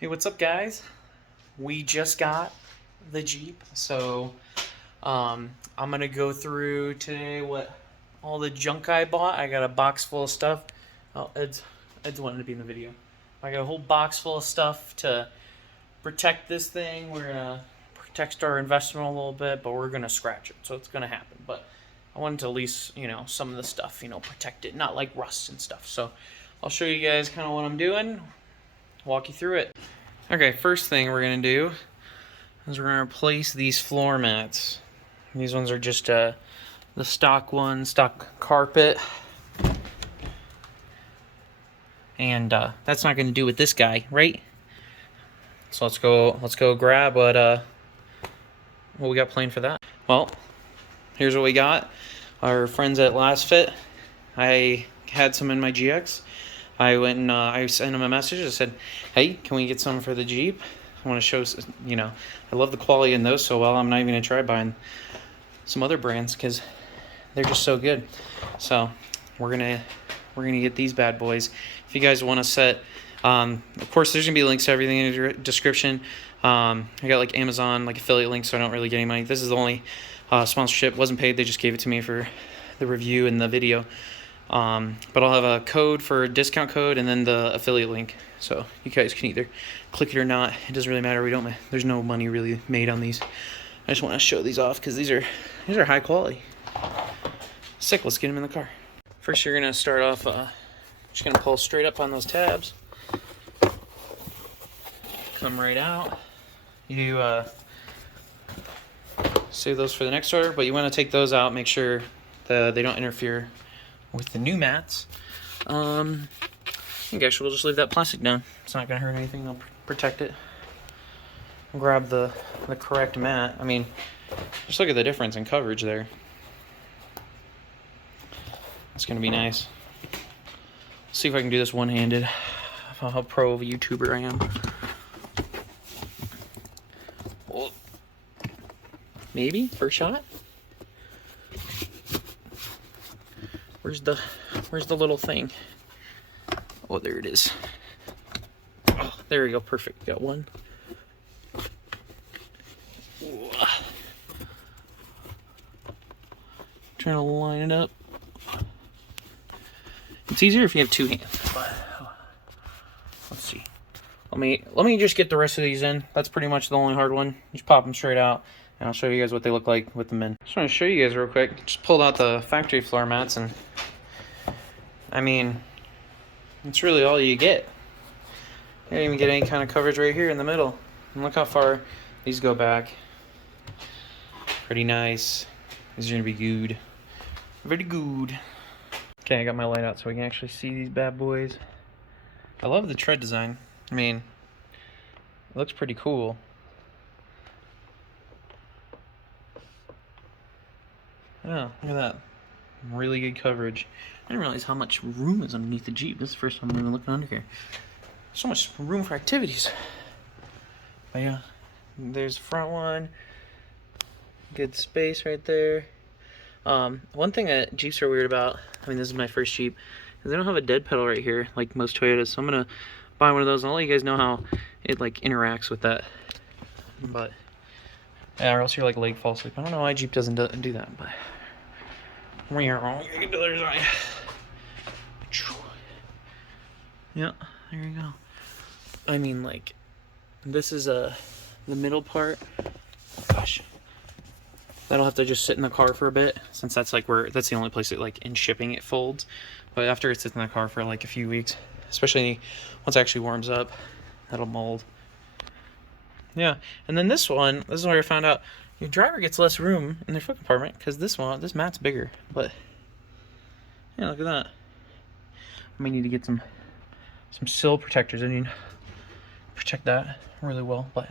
Hey, what's up, guys? We just got the Jeep, so I'm gonna go through today what all the junk I bought. I got a box full of stuff. Oh, Ed's wanting to be in the video. I got a whole box full of stuff to protect this thing. We're gonna protect our investment a little bit, but we're gonna scratch it, so it's gonna happen. But I wanted to at least, some of the stuff, protect it, not like rust and stuff. So I'll show you guys kind of what I'm doing, walk you through it. Okay, first thing we're gonna do is we're gonna replace these floor mats. These ones are just the stock one, stock carpet, and that's not gonna do with this guy, right? So let's go grab what we got planned for that. Well, here's what we got. Our friends at Last Fit, I had some in my GX. I went and I sent them a message. I said, hey, can we get some for the Jeep? I want to show, I love the quality in those so well. I'm not even going to try buying some other brands because they're just so good. So we're gonna get these bad boys. If you guys want to set, of course, there's going to be links to everything in the description. I got like Amazon, like affiliate links, so I don't really get any money. This is the only sponsorship. Wasn't paid. They just gave it to me for the review and the video. But I'll have a code for a discount code and then the affiliate link, so you guys can either click it or not. It doesn't really matter. There's no money really made on these. I just want to show these off because these are high quality. Sick. Let's get them in the car. First, you're gonna start off just gonna pull straight up on those tabs, come right out. You save those for the next order, but you want to take those out, make sure they don't interfere with the new mats. I think actually we'll just leave that plastic down. It's not gonna hurt anything. They'll protect it. Grab the correct mat. I mean, just look at the difference in coverage there. It's gonna be nice. See if I can do this one-handed. How pro of a YouTuber I am. Oh. Maybe first shot. Where's the little thing? Oh, there it is. Oh, there we go. Perfect. Got one. Ooh. Trying to line it up. It's easier if you have two hands. But let's see. Let me just get the rest of these in. That's pretty much the only hard one. Just pop them straight out, and I'll show you guys what they look like with them in. Just want to show you guys real quick. Just pulled out the factory floor mats, and I mean, it's really all you get. You don't even get any kind of coverage right here in the middle. And look how far these go back. Pretty nice. These are gonna be good. Very good. Okay, I got my light out so we can actually see these bad boys. I love the tread design. I mean, it looks pretty cool. Oh, look at that. Really good coverage. I didn't realize how much room is underneath the Jeep. This is the first time I'm even looking under here. So much room for activities. But yeah, there's the front one. Good space right there. One thing that Jeeps are weird about, I mean, this is my first Jeep, is they don't have a dead pedal right here like most Toyotas. So I'm gonna buy one of those and I'll let you guys know how it like interacts with that. But yeah, or else you're like leg fall asleep. I don't know why Jeep doesn't do that, but get to the other side. Yeah, there you go. I mean, like, this is the middle part. Gosh, that'll have to just sit in the car for a bit, since that's like that's the only place that like in shipping it folds. But after it sits in the car for like a few weeks, especially once it actually warms up, that'll mold. Yeah, and then this is where I found out your driver gets less room in their foot compartment because this mat's bigger. But yeah, look at that. I may need to get some sill protectors. I need to protect that really well. But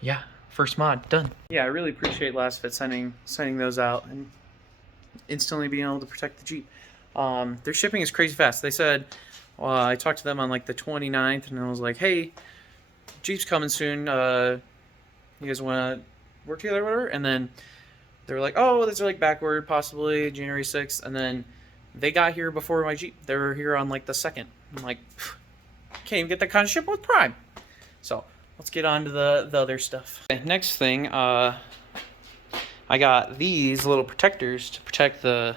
yeah, first mod done. Yeah, I really appreciate Last Fit sending those out and instantly being able to protect the Jeep. Their shipping is crazy fast. They said I talked to them on like the 29th, and I was like, hey, Jeep's coming soon. You guys want to work together or whatever? And then they were like, oh, these are like backward, possibly January 6th. And then they got here before my Jeep. They were here on like the 2nd. I'm like, can't even get that kind of ship with Prime. So let's get on to the other stuff. Okay, next thing, I got these little protectors to protect the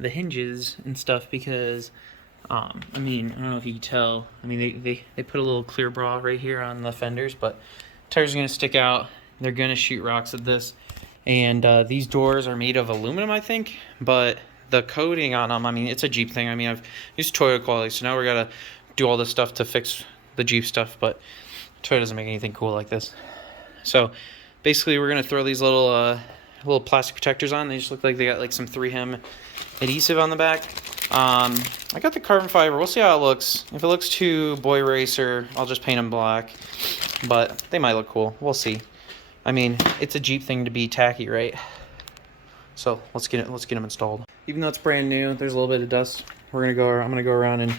hinges and stuff because, I mean, I don't know if you can tell. I mean, they put a little clear bra right here on the fenders, but tires are gonna stick out. They're gonna shoot rocks at this, and these doors are made of aluminum, I think, but the coating on them, I mean, it's a Jeep thing. I mean, I've used Toyota quality, so now we gotta do all this stuff to fix the Jeep stuff, but Toyota doesn't make anything cool like this. So basically, we're gonna throw these little plastic protectors on. They just look like they got like some 3M adhesive on the back. I got the carbon fiber. We'll see how it looks. If it looks too boy racer, I'll just paint them black. But they might look cool. We'll see. I mean, it's a Jeep thing to be tacky, right? So let's get them installed. Even though it's brand new, there's a little bit of dust. I'm gonna go around and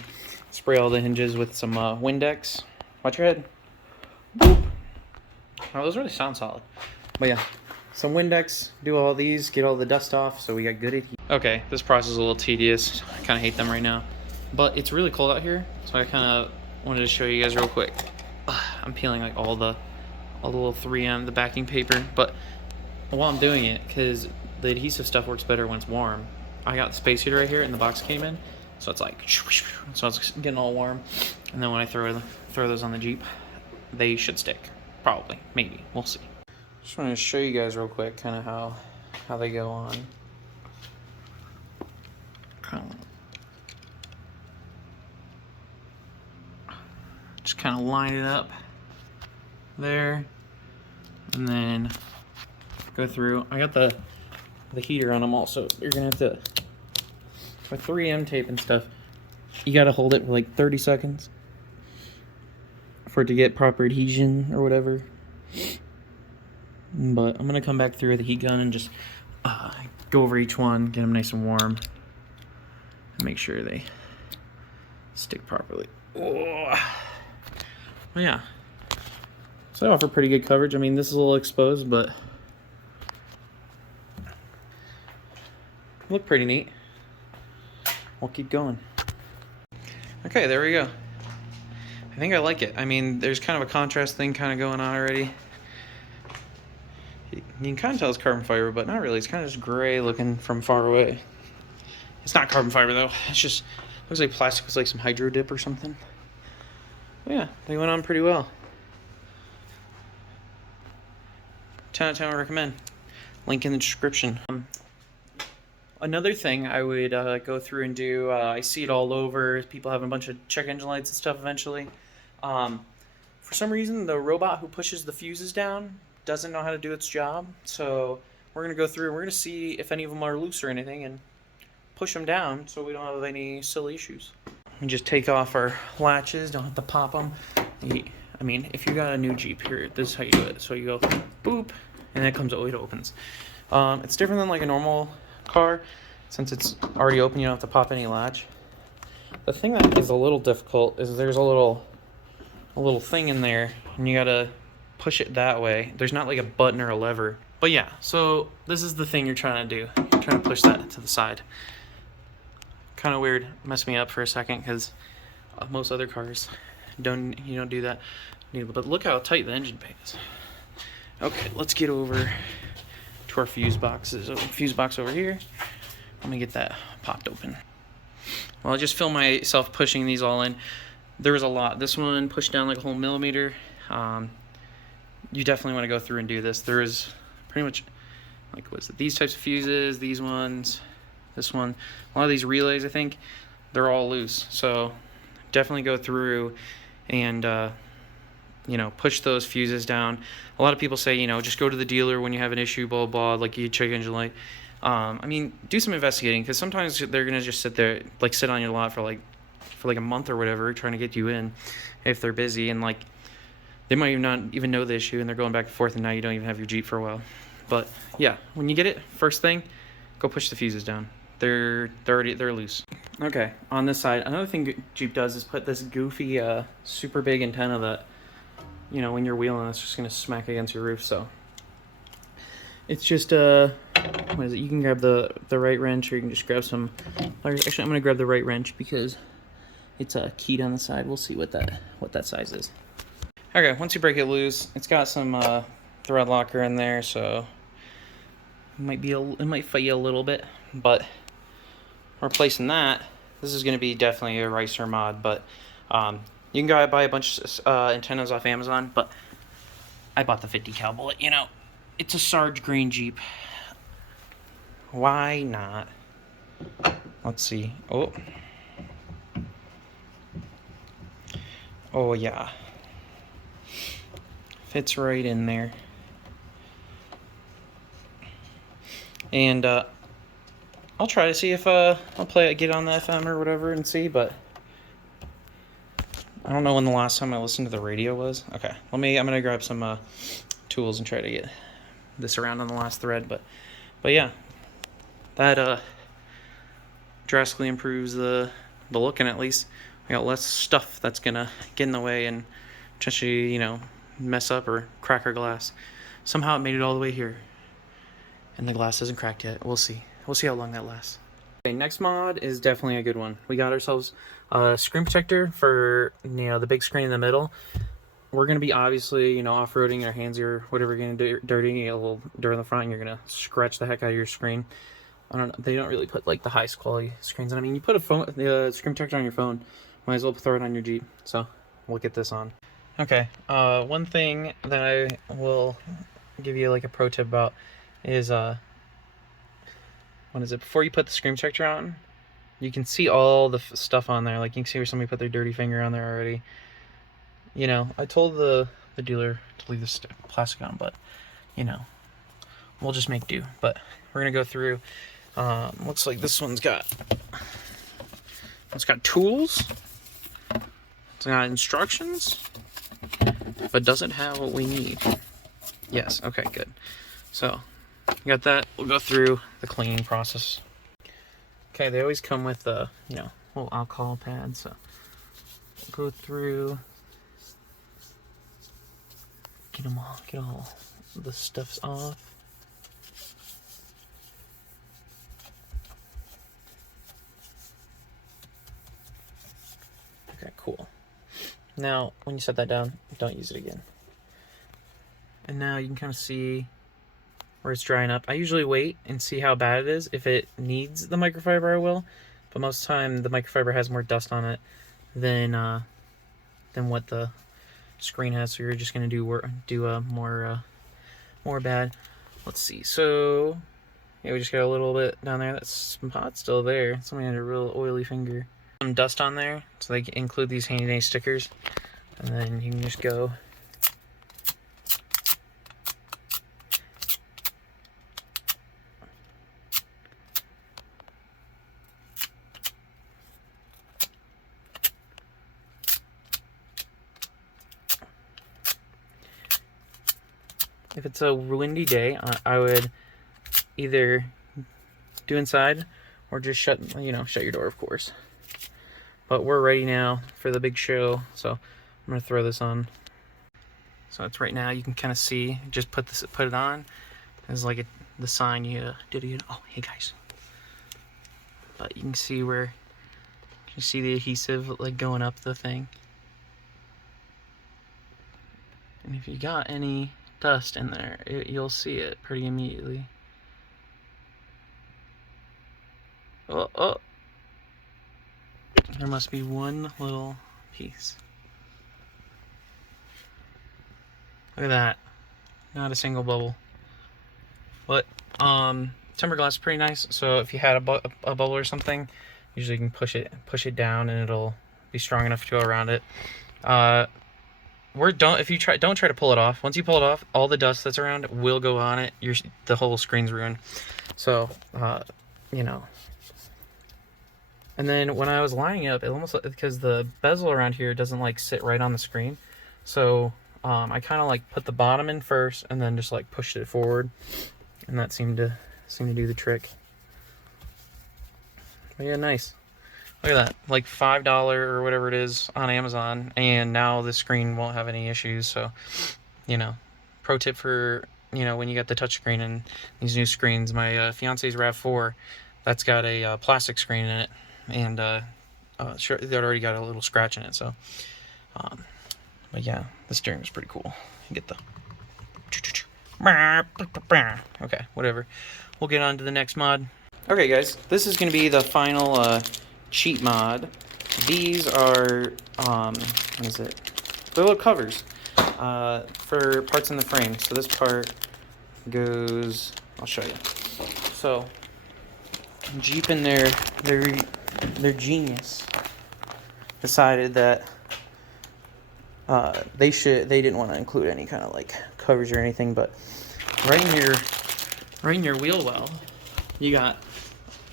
spray all the hinges with some Windex. Watch your head. Boop. Oh, those really sound solid. But yeah, some Windex, do all these, get all the dust off so we got good adhesion. Okay, this process is a little tedious. I kind of hate them right now. But it's really cold out here, so I kind of wanted to show you guys real quick. I'm peeling like all the little 3M, the backing paper. But while I'm doing it, because the adhesive stuff works better when it's warm, I got the space heater right here and the box came in. So it's like, so it's getting all warm. And then when I throw those on the Jeep, they should stick. Probably, maybe, we'll see. Just wanted to show you guys real quick kind of how they go on. Just kind of line it up there, and then go through. I got the heater on them also. You're gonna have to, with 3M tape and stuff, you gotta hold it for like 30 seconds for it to get proper adhesion or whatever. But I'm gonna come back through with the heat gun and just go over each one, get them nice and warm, and make sure they stick properly. Oh. Well, yeah, so they offer pretty good coverage. I mean, this is a little exposed, but look pretty neat. We'll keep going. Okay, there we go. I think I like it. I mean, there's kind of a contrast thing kind of going on already. You can kind of tell it's carbon fiber, but not really. It's kind of just gray looking from far away. It's not carbon fiber though. It's just looks like plastic with like some hydro dip or something. But yeah, they went on pretty well. 10 out of 10 I recommend. Link in the description. Another thing I would go through and do, I see it all over, people having a bunch of check engine lights and stuff eventually. For some reason, the robot who pushes the fuses down doesn't know how to do its job. So we're going to go through and we're going to see if any of them are loose or anything and push them down so we don't have any silly issues. We just take off our latches, don't have to pop them. I mean, if you got a new Jeep here, this is how you do it. So you go boop, and then it opens. It's different than like a normal car. Since it's already open, you don't have to pop any latch. The thing that is a little difficult is there's a little thing in there, and you gotta push it that way. There's not like a button or a lever. But yeah, so this is the thing you're trying to do. You're trying to push that to the side. Kind of weird, messed me up for a second because most other cars you don't do that. But look how tight the engine bay is. Okay, let's get over to our fuse boxes. Fuse box over here. Let me get that popped open. Well, I just filmed myself pushing these all in. There was a lot. This one pushed down like a whole millimeter. You definitely want to go through and do this. There is pretty much like these types of fuses, these ones, this one. A lot of these relays, I think, they're all loose. So definitely go through and push those fuses down. A lot of people say, just go to the dealer when you have an issue, blah, blah, like you check engine light. I mean, do some investigating, because sometimes they're going to just sit there, like sit on your lot for like a month or whatever, trying to get you in if they're busy, and like they might not even know the issue, and they're going back and forth, and now you don't even have your Jeep for a while. But yeah, when you get it, first thing, go push the fuses down. They're loose. Okay, on this side, another thing Jeep does is put this goofy, super big antenna that, when you're wheeling, it's just gonna smack against your roof. So it's just what is it? You can grab the right wrench, or you can just grab some. Actually, I'm gonna grab the right wrench because It's keyed on the side. We'll see what that size is. Okay, once you break it loose, it's got some thread locker in there, so it might fight you a little bit, but replacing that, this is going to be definitely a Ricer mod, but you can go buy a bunch of antennas off Amazon, but I bought the 50 cal bullet. You know, it's a Sarge green Jeep. Why not? Let's see. Oh yeah, fits right in there. And I'll try to see if I'll get on the FM or whatever and see, but I don't know when the last time I listened to the radio was. Okay, I'm gonna grab some tools and try to get this around on the last thread, but yeah, that drastically improves the looking. At least we got less stuff that's gonna get in the way and potentially, you know, mess up or crack our glass. Somehow it made it all the way here, and the glass isn't cracked yet. We'll see how long that lasts. Okay, next mod is definitely a good one. We got ourselves a screen protector for, you know, the big screen in the middle. We're gonna be obviously, you know, off-roading, our hands are whatever you're gonna do dirty, you get a little dirt in the front, and you're gonna scratch the heck out of your screen. I don't know, they don't really put like the highest quality screens on. I mean, you put the screen protector on your phone, might as well throw it on your Jeep. So we'll get this on. Okay, one thing that I will give you like a pro tip about is what is it? Before you put the screen protector on, you can see all the stuff on there. Like you can see where somebody put their dirty finger on there already. You know, I told the dealer to leave this plastic on, but you know, we'll just make do. But we're gonna go through. Looks like this one's got tools. It's got instructions, but doesn't have what we need. Yes. Okay. Good. So. You got that. We'll go through the cleaning process. Okay, they always come with a, you know, little alcohol pad, so we'll go through, get all the stuffs off. Okay, cool. Now, when you set that down, don't use it again. And now you can kind of see where it's drying up. I usually wait and see how bad it is. If it needs the microfiber, I will. But most of the time, the microfiber has more dust on it than what the screen has. So you're just gonna do more bad. Let's see. So yeah, we just got a little bit down there. That spot's still there. Somebody had a real oily finger. Some dust on there, so they include these handy dandy stickers, and then you can just go. If it's a windy day, I would either do inside or just shut your door, of course. But we're ready now for the big show, so I'm gonna throw this on. So it's right now. You can kind of see. Just put it on. It's like the sign you did. Oh, hey guys. But you can see where you see the adhesive like going up the thing. And if you got any dust in there, you'll see it pretty immediately. Oh, there must be one little piece. Look at that, not a single bubble. But tempered glass is pretty nice, so if you had a bubble or something, usually you can push it down and it'll be strong enough to go around it. Don't try to pull it off. Once you pull it off, all the dust that's around will go on it. The whole screen's ruined. So, you know. And then when I was lining it up, it almost, because the bezel around here doesn't like sit right on the screen, so I kind of like put the bottom in first and then just like pushed it forward, and that seemed to do the trick. But yeah, nice. Look at that, like $5 or whatever it is on Amazon, and now the screen won't have any issues. So, you know, pro tip for, you know, when you got the touchscreen and these new screens. My fiance's RAV4, that's got a plastic screen in it, and sure, it already got a little scratch in it. So, but yeah, the steering was pretty cool. You get the okay, whatever. We'll get on to the next mod. Okay, guys, this is going to be the final cheat mod. These are what is it? They're little covers for parts in the frame. So this part goes. I'll show you. So Jeep and their genius decided that they didn't want to include any kind of like covers or anything, but right in your wheel well, you got,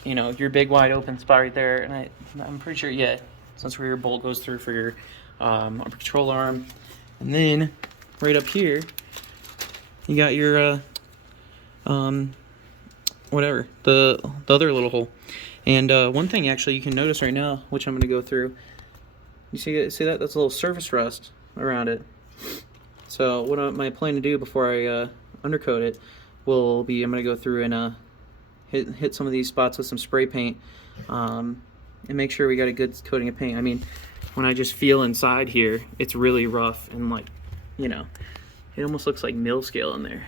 you know, your big wide open spot right there, and I'm pretty sure, yeah, so that's where your bolt goes through for your upper control arm, and then right up here you got your whatever, the other little hole. And one thing actually you can notice right now, which I'm going to go through, you see that? That's a little surface rust around it. So what I plan to do before I undercoat it will be, I'm going to go through and hit some of these spots with some spray paint and make sure we got a good coating of paint. I mean, when I just feel inside here, it's really rough and, like, you know, it almost looks like mill scale in there.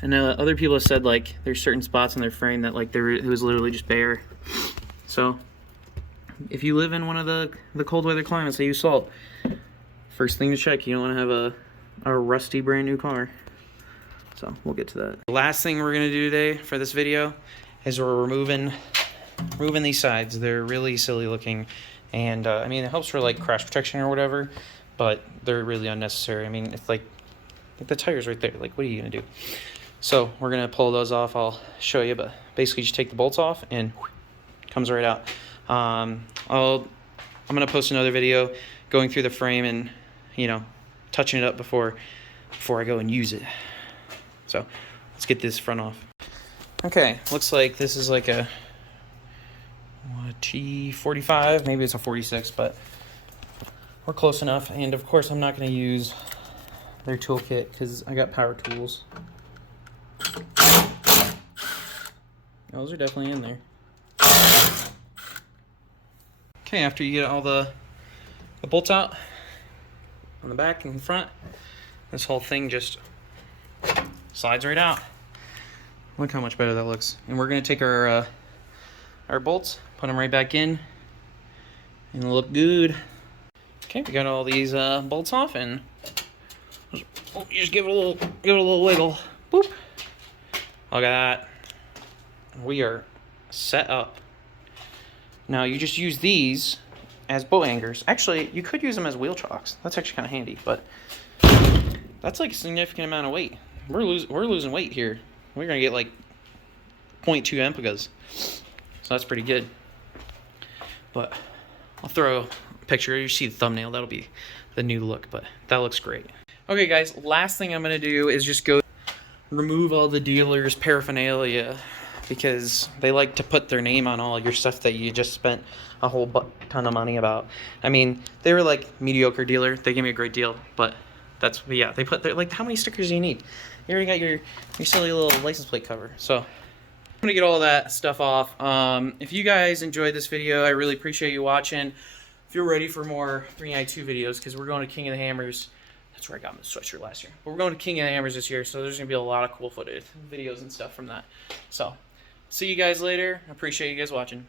And other people have said, like, there's certain spots in their frame that, like, it was literally just bare. So if you live in one of the cold weather climates that use salt, first thing to check, you don't want to have a rusty brand new car. So we'll get to that. The last thing we're gonna do today for this video is we're removing these sides. They're really silly looking, and I mean, it helps for like crash protection or whatever, but they're really unnecessary. I mean, it's like the tire's right there. Like, what are you gonna do? So we're gonna pull those off. I'll show you, but basically just take the bolts off and it comes right out. I'm gonna post another video going through the frame and, you know, touching it up before I go and use it. So let's get this front off. Okay, looks like this is like a T45, maybe it's a 46, but we're close enough. And of course I'm not gonna use their toolkit because I got power tools. Those are definitely in there. Okay, after you get all the bolts out on the back and front, this whole thing just slides right out. Look how much better that looks. And we're gonna take our bolts, put them right back in, and they'll look good. Okay, we got all these bolts off, and you just give it a little wiggle. Boop. Look at that. We are set up. Now you just use these as boat anchors. Actually, you could use them as wheel chocks. That's actually kind of handy, but that's like a significant amount of weight. We're losing weight here. We're gonna get like 0.2 ampegas, so that's pretty good. But I'll throw a picture. You see the thumbnail. That'll be the new look, but that looks great. Okay, guys. Last thing I'm gonna do is just go remove all the dealer's paraphernalia, because they like to put their name on all your stuff that you just spent a whole ton of money about. I mean, they were like mediocre dealer. They gave me a great deal, but that's, yeah, they put their, like, how many stickers do you need? You already got your silly little license plate cover. So I'm gonna get all that stuff off. If you guys enjoyed this video, I really appreciate you watching. If you're ready for more 392 videos, because we're going to King of the Hammers. That's where I got my sweatshirt last year. But we're going to King of the Hammers this year, so there's gonna be a lot of cool footage, videos and stuff from that. So see you guys later. I appreciate you guys watching.